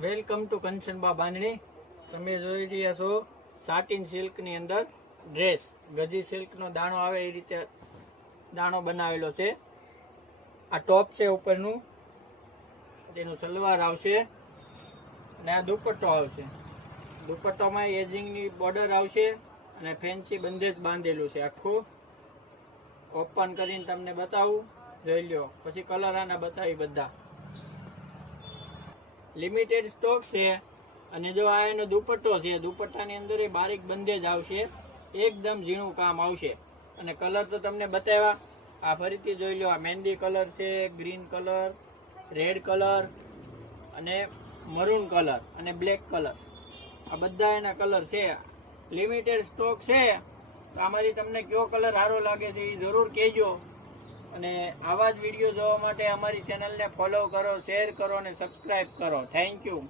Welcome to કંચનબા બાંધણી. તમે જોઈ રહ્યા છો સાટિન સિલ્કની અંદર ડ્રેસ. ગજી સિલ્કનો દાણો આવે એ રીતે દાણો બનાવેલો છે. આ ટોપ છે ઉપરનું. તેનું સલવાર આવશે. અને આ દુપટ્ટો આવશે. દુપટ્ટોમાં એજિંગની બોર્ડર આવશે અને ફેન્સી બંધેજ બાંધેલું છે આખું. ઓપન કરીને તમને બતાવું. જોઈ લ્યો. પછી કલર આના બતાવી બધા. લિમિટેડ સ્ટોક છે. અને જો આ એનો દુપટ્ટો છે, દુપટ્ટાની અંદર એ બારીક બંધેજ આવશે. એકદમ ઝીણું કામ આવશે. અને કલર તો તમને બતાવ્યા. આ ફરીથી જોઈ લો, આ મહેંદી કલર છે, ગ્રીન કલર, રેડ કલર અને મરૂન કલર અને બ્લેક કલર. આ બધા એના કલર છે. લિમિટેડ સ્ટોક છે. તો આમાંથી તમને કયો કલર સારો લાગે છે એ જરૂર કહેજો. અને આવા જ વીડિયો જોવા માટે અમારી ચેનલને ફોલો કરો, શેર કરો અને સબસ્ક્રાઈબ કરો. Thank you.